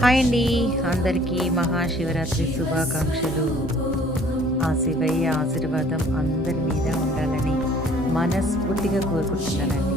Hi అండి. అందరికీ మహాశివరాత్రి శుభాకాంక్షలు. ఆ శివయ్య ఆశీర్వాదం అందరి మీద ఉండాలని మనస్ఫూర్తిగా కోరుకుంటున్నానండి.